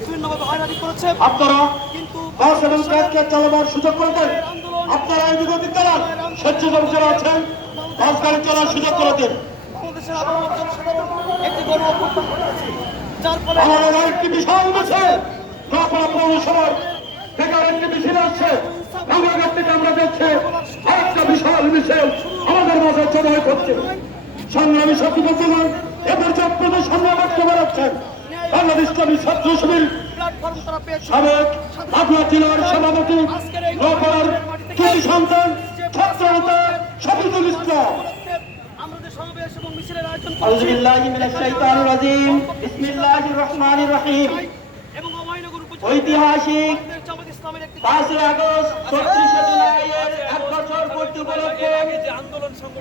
বিভিন্নভাবে হয়রানি করেছে। আপনারা কিন্তু বাস এবং ট্রাককে চালাবার সুযোগ করে দেন। আপনারা এই বিরোধী চালান, স্বেচ্ছাসেবক যারা আছেন বাস গাড়ি চলার সুযোগ করে দেন। বাংলাদেশের আবহাওয়া জনসাধারণ একটি গণ অভ্যুত্থান ঘটেছে, যার ফলে আমাদের একটি বিশাল মিছিল আপনারা পৌরসভার থেকে একটি মিছিল আসছে, বাংলাদেশ থেকে আমরা দেখছি আরেকটা বিশাল মিছিল আমাদের মাঝে জমায়েত হচ্ছে। সংগ্রামী সাথী বন্ধুগণ, এবার যে আপনাদের সামনে বক্তব্য রাখছেন বাংলাদেশ ইসলামী ছাত্র শিবির প্ল্যাটফর্ম তারা পেয়েছে। সাবেক পাকুড়া জেলার সভাপতি নৌকার কৃষি সন্তান ছাত্রনেতা শফিকুল ইসলাম। আমরা যে সমাবেশ এবং মিছিলের আয়োজন আউযু বিল্লাহি মিনাশ শাইতানির রাজিম। বিসমিল্লাহির রহমানির রহিম। এবং অভয়নগর ঐতিহাসিক জামাত ইসলামের একটি 5 আগস্ট 36 জুলাইয়ের 1 বছর পূর্তি উপলক্ষে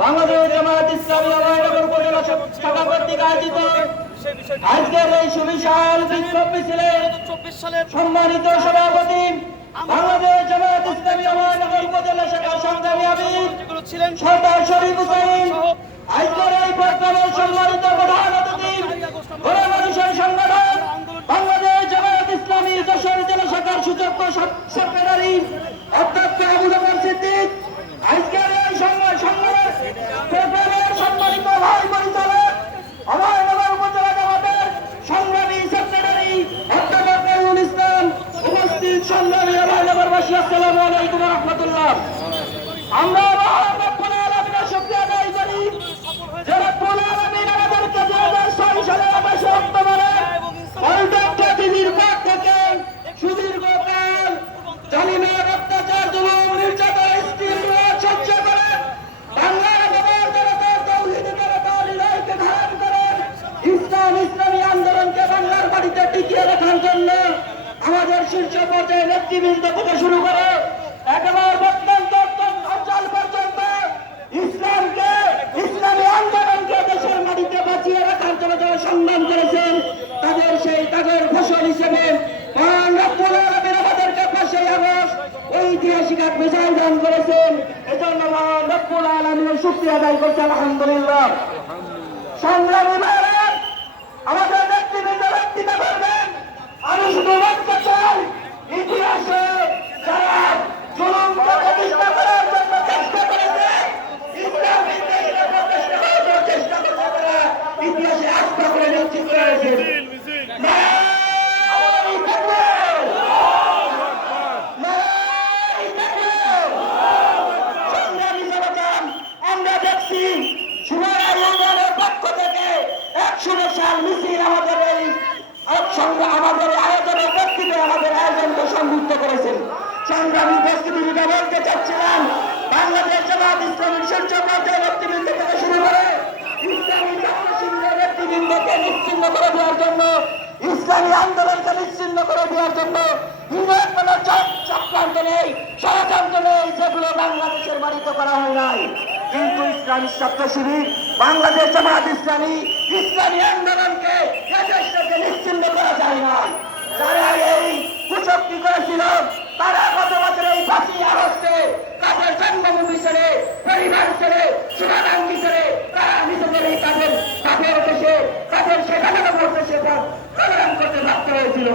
বাংলাদেশ জামাত ইসলামী অভয়নগর উপজেলা শাখা কর্তৃক আয়োজিত আজকের এই সুবিশাল বিক্ষোভ মিছিলে 24 সালের সম্মানিত সভাপতি বাংলাদেশ জামাত ইসলামী অভয়নগর উপজেলা শাখার সংগ্রামী আমির যেগুলো ছিলেন সরদার শরীফ হুসাইন, আজকের এই প্রোগ্রামের সম্মানিত প্রধান অতিথি গণ মানুষের সংগঠন বাংলাদেশ জামাত ইসলামী যশোর জেলা শাখার সুযোগ্য সেক্রেটারি অধ্যক্ষ আবু বকর সিদ্দিক, আজকের এই প্রোগ্রামের সম্মানিত ভাই পরিচালক অভয়নগর উপজেলা জামাতের সংগ্রামী সেক্রেটারি অধ্যাপক নুরুল ইসলাম, উপস্থিত সংগ্রামী অভয়নগরবাসী, আসসালামু আলাইকুম ওয়া রাহমাতুল্লাহ। আমরা রব্বুল আলামিনের শুকরিয়া আদায় করি যে রব্বুল আলামিন আমাদেরকে 2006 সালের 28 অক্টোবরে পল্টন টিভির পক্ষ থেকে সুদীর্ঘকাল জালিমের অত্যাচার, জুলুম, নির্যাতন, স্টিল সহ্য করে বাংলার বাবার জনতার তৌহিদি জনতার হৃদয়কে ধারণ করে ইসলামী আন্দোলনকে বাংলার মাটিতে টিকিয়ে রাখার জন্য আমাদের শীর্ষ পর্যায়ে নেতৃবৃন্দ থেকে শুরু করে একেবারে প্রত্যন্ত অঞ্চল পর্যন্ত ইসলামী আন্দোলনকে দেশের মাটিতে বাঁচিয়ে রাখার জন্য যারা সংগ্রাম করেছেন তাদের সেই ত্যাগের ফসল হিসেবে মহান রব্বুল আলামিন আমাদেরকে 5 আগস্ট ঐতিহাসিক এক বিজয় দান করেছেন। এজন্য মহান রব্বুল আলামিনের শুকরিয়া আদায় করছি আলহামদুলিল্লাহ। সংগ্রামী ভাইরা, আমাদের নেতৃবৃন্দ বক্তৃতা করবেন। আমি শুধু বলতে চাই ইতিহাসে যারা জুলুম প্রতিষ্ঠা করার জন্য চেষ্টা করেছে, ইসলাম বিদ্বেষীরা প্রতিষ্ঠা করার জন্য চেষ্টা করছে, তারা ইতিহাসে আস্থা করে নিশ্চিত রয়েছে। আমরা দেখছি সুমারা ইউনিয়নের পক্ষ থেকে 100 সাল মিছিল আমাদের এই আমাদের আয়োজনের ব্যক্তিতে আমাদের আয়োজনকে সংযুক্ত করেছেন। সংগ্রামী উপস্থিতিটা বলতে চাচ্ছিলাম, বাংলাদেশ জামাত ইসলামীর শীর্ষ পর্যায়ের নেতৃবৃন্দ থেকে শুরু করে ইসলামী ছাত্রশিবিরের নেতৃবৃন্দকে নিশ্চিহ্ন করে দেওয়ার জন্য, ইসলামী আন্দোলনকে নিশ্চিহ্ন করে দেওয়ার জন্য কোনো চক্রান্ত নেই, ষড়যন্ত্র নেই, যেগুলো বাংলাদেশের মাটিতে করা হয় নাই। কিন্তু ইসলামী ছাত্র শিবির, বাংলাদেশ জামাত ইসলামী আন্দোলনকে এদেশ থেকে নিশ্চিহ্ন করা যায় না। যারা এই কুচক্তি করেছিল তারা গত বছর এই 5 আগস্টে তাদের জন্মভূমি ছেড়ে, পরিবার ছেড়ে, শুভাকাঙ্ক্ষী ছেড়ে তারা নিজেদের এই তাদের বাপের দেশে, তাদের সেখানে দেশে সংগ্রাম করতে বাধ্য হয়েছিল।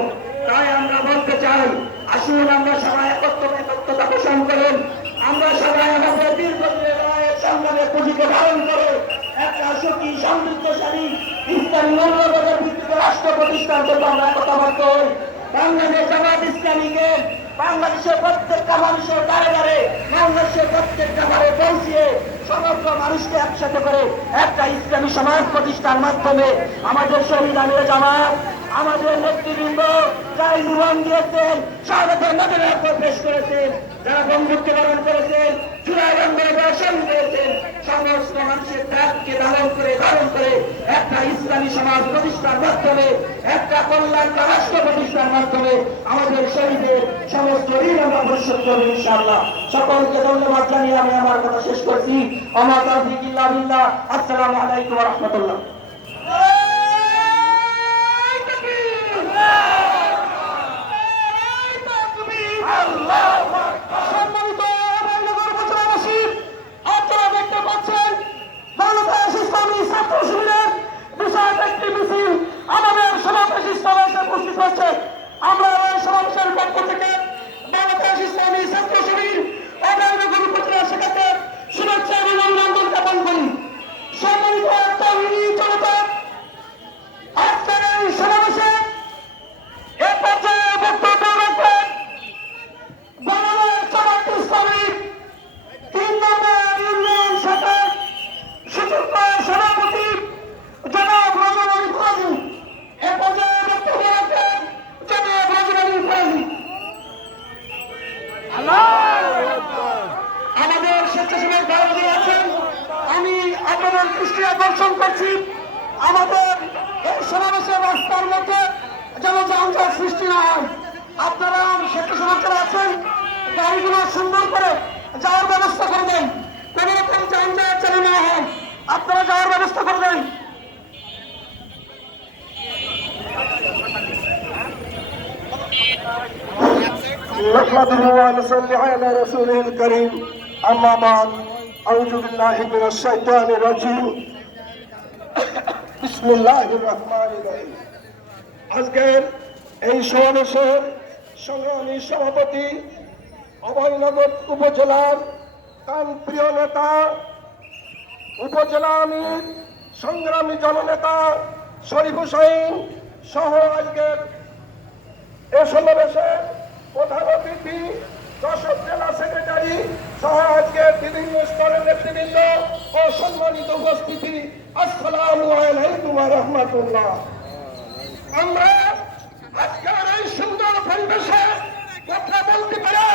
তাই আমরা বলতে চাই, আসুন আমরা সবাই একত্রতা পোষণ করেন, আমরা সবাই আমাদের দীর্ঘদিনের সংগ্রামের পুঁজিকে ধারণ করে একটা সুখী সমৃদ্ধশালী ইসলামী মূল্যবোধের ভিত্তিতে রাষ্ট্র প্রতিষ্ঠার জন্য আমরা একতাবদ্ধ হই। বাংলাদেশ জামাত ইসলামীকে বাংলাদেশের প্রত্যেকটা মানুষের দ্বারে দ্বারে, বাংলাদেশের প্রত্যেকটা ঘরে পৌঁছিয়ে সমগ্র মানুষকে একসাথে করে একটা ইসলামী সমাজ প্রতিষ্ঠার মাধ্যমে আমাদের শহীদ আমির জামাত, আমাদের নেতৃবৃন্দ যারা জীবন দিয়েছেন, শাহাদাতের নজরে পেশ করেছেন, যারা বন্ধুত্ব বরণ করেছেন, জুলাই আন্দোলনে দর্শন দিয়েছেন, সমস্ত মানুষের ত্যাগকে ধারণ করে একটা ইসলামী সমাজ প্রতিষ্ঠার মাধ্যমে, একটা কল্যাণ রাষ্ট্র প্রতিষ্ঠার মাধ্যমে আমাদের শহীদের সমস্ত ঋণ আমরা পরিশোধ করবো ইনশাআল্লাহ। সকলকে ধন্যবাদ জানিয়ে আমি আমার কথা শেষ করছি। ওমা তাওফীক ইল্লা বিল্লাহ। আসসালামু আলাইকুম ওয়া রাহমাতুল্লাহ। সম্মানিত অভয়নগর উপজেলাবাসী, আপনারা দেখতে পাচ্ছেন বাংলাদেশ ইসলামী ছাত্র শিবিরের বিশাল একটি মিছিল আমাদের সমাবেশ স্থলে এসে উপস্থিত হচ্ছে। মিডিয়া দর্শন করছি আমাদের এই সমাবেশের রাস্তার মধ্যে যেন যানজট সৃষ্টি না হয়। আপনারা সেতু সুরক্ষা আছেন, গাড়িগুলো সুন্দর করে যাওয়ার ব্যবস্থা করে দেন, কোন রকম যানজট যেন না হয়, আপনারা যাওয়ার ব্যবস্থা করে দেন। نحمده ونصلي على رسوله الكريم أما بعد أعوذ بالله من الشيطان الرجيم بسم الله الرحمن الرحيم আজকের এই সমাবেশের সংগ্রামী সভাপতি অভয়নগর উপজেলার প্রিয় নেতা উপজেলা আমির সংগ্রামী জননেতা শরীফ হোসেন সহ আজকের এই সমাবেশের প্রধান অতিথি যশোর জেলা সেক্রেটারি সহ আজকের বিভিন্ন স্তরের নেতৃবৃন্দ ও সম্মানিত উপস্থিতি, আসসালামু আলাইকুম ওয়া রাহমাতুল্লাহ। আমরা আজকের এই সুন্দর পরিবেশে কথা বলতে পেরে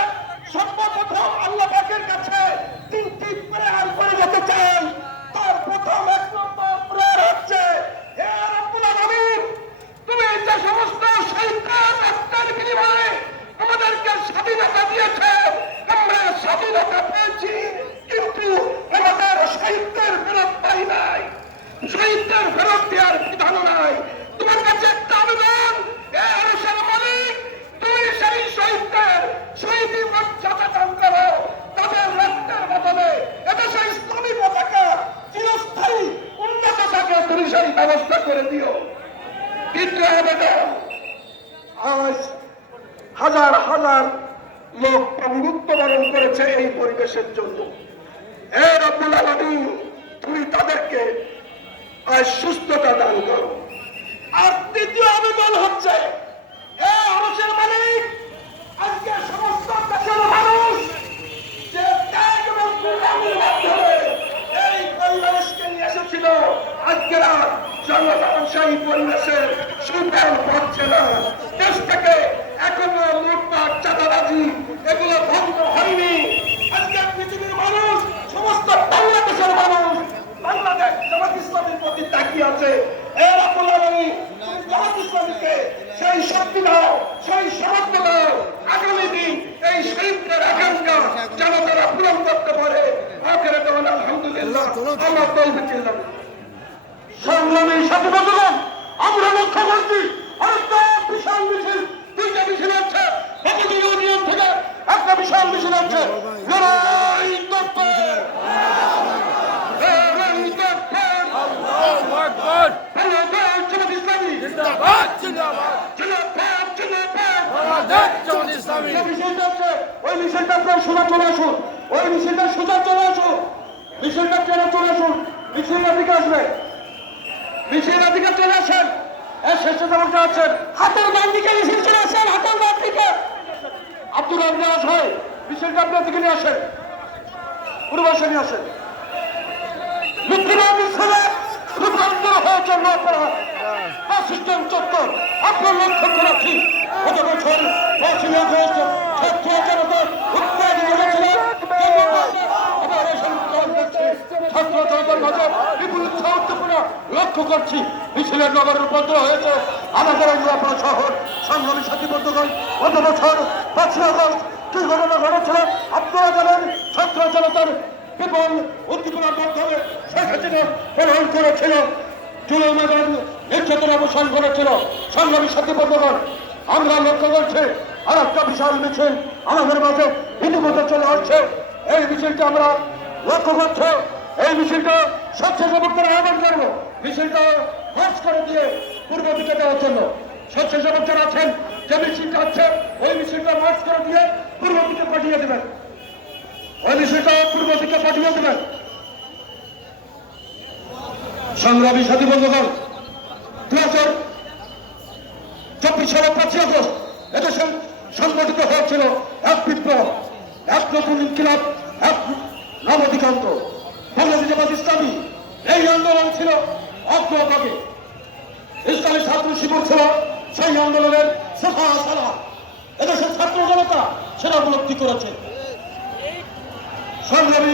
সর্বপ্রথম আল্লাহ পাকের কাছে তিনটি প্রেয়ার করে যেতে চাই। তার প্রথম এক নম্বর প্রেয়ার হচ্ছে, হে রব্বুল আলামিন, তুমি যে সমস্ত শহীদদের রক্তের বিনিময়ে আমাদেরকে স্বাধীনতা দিয়েছে, আমরা স্বাধীনতা পেয়েছি, কিন্তু আমাদের শহীদদের ফেরত পাই নাই, শহীদদের ফেরত দেওয়ার বিধানও নাই। তোমার কাছে একটা আবেদন, হে আরশের মালিক, তুমি সেই শহীদদের শহীদি মর্যাদা দান করো, তাদের রক্তের বদলে এদেশে ইসলামী পতাকা চিরস্থায়ী উন্নত থাকে, তুমি সেই ব্যবস্থা করে দিও। দ্বিতীয় আবেদন, আজ হাজার হাজার লোক মৃত্যুবরণ করেছে এই পরিবেশের জন্য, হে রব্বুল আলামিন, তুমি তাদেরকে আজ সুস্থতা দান করো। আর তৃতীয় আবেদন হচ্ছে, হে আরশের মালিক, আজকে সমস্ত দেশের মানুষ যে ত্যাগ এবং কুরবানির মাধ্যমে এই পরিবেশকে নিয়ে এসেছিল, আজকের আর জনগণ সেই পরিবেশের সুফল পাচ্ছে না। দেশ থেকে এখনো লুটপাট, চাঁদাবাজি এগুলো বন্ধ হয়নি। আজকে পৃথিবীর মানুষ, সমস্ত বাংলাদেশের মানুষ বাংলাদেশ জামাত ইসলামের প্রতি তাকিয়ে আছে। এ রব্বুল আলামিন, তুমি জামাত ইসলামীকে সেই শক্তি দাও, সেই সামর্থ্য দাও, আগামী দিন এই শহীদদের আকাঙ্ক্ষা যেন তারা পূরণ করতে পারে। আখেরে দেওয়ান আলহামদুলিল্লাহ, আল্লাহ তৌফিক দিন। সংগ্রামী সাথী বন্ধুগণ, আমরা লক্ষ্য করছি একটা বিশাল মিছিল, দুইটা মিছিল হচ্ছে, প্রতিটি ইউনিয়ন থেকে একটা বিশাল মিছিল হচ্ছে। লড়াই তৎপর, লড়াই তৎপর, আল্লাহু আকবার, বাংলাদেশ জামাত ইসলামী জিন্দাবাদ জিন্দাবাদ, জিন্দাবাদ জিন্দাবাদ, বাংলাদেশ জামাত ইসলামী। যে মিছিলটা হচ্ছে, ওই মিছিলটা আপনার সোজা চলে আসুন, ওই মিছিলটা সোজা চলে আসুন, মিছিলটা ট্রেনে চলে আসুন, মিছিলটা দিকে আসবে, মিছিলটা দিকে চলে আসেন। শেষে যেমন আছেন হাতের বাম দিকে মিছিল চলে আসেন, হাতের বাম দিকে আব্দুল আব্বাস হয়, মিছিলটা আপনার দিকে নিয়ে আসেন, পূর্বাসে নিয়ে আসেন। মিছিল রূপান্তর হয়েছে নপাড়া বাস স্ট্যান্ড চত্বর। আপনার লক্ষ্য করেছি গত বছর বর্ষীয় হয়েছে ছাত্র জনতা উত্তেজিত হয়েছিল, ছাত্র জনতার মাঝে বিপুল উৎসাহ উদ্দীপনা লক্ষ্য করছি। মিছিলের নগর রূপান্তর হয়েছে আমাদের নপাড়া শহর। সংগ্রামী সাথী বন্ধুগণ, গত বছর 5ই আগস্ট কি ঘটনা ঘটেছিল আপনারা জানেন। ছাত্র জনতার বিপুল উদ্দীপনার মাধ্যমে শেখ হাসিনা প্রধান করেছিল, জুলাই মাদার নির্যাতন অবসান করেছিল। সংগ্রামী সাথী বন্ধুগণ, আমরা লক্ষ্য করছি আর একটা বিশাল মিছিল আমাদের মাঝে ইতিমধ্যে চলে আসছে। এই মিছিলটা আমরা লক্ষ্য করছি, এই মিছিলটা স্বেচ্ছাসেবকদের আহ্বান করবো মিছিলটা মার্চ করে দিয়ে পূর্ব দিকে দেওয়ার জন্য। স্বেচ্ছাসেবক যারা আছেন, যে মিছিলটা আছে ওই মিছিলটা মার্চ করে দিয়ে পূর্ব দিকে পাঠিয়ে দেবেন, ওই মিছিলটা পূর্ব দিকে পাঠিয়ে দেবেন। সংগ্রামী সাথী বন্ধুগণ, 2024 সালের 5ই আগস্ট এদেশে সংগঠিত হয়েছিল এক বিপ্লব, এক নতুন ইনকিলাব, এক নবদিগন্ত। বাংলাদেশ জামাত ইসলামী এই আন্দোলন ছিল অগ্রভাগে, ইসলামী ছাত্র শিবির ছিল সেই আন্দোলনের সফা সারা। এদেশের ছাত্র জনতা সেটা উপলব্ধি করেছে। সংগ্রামী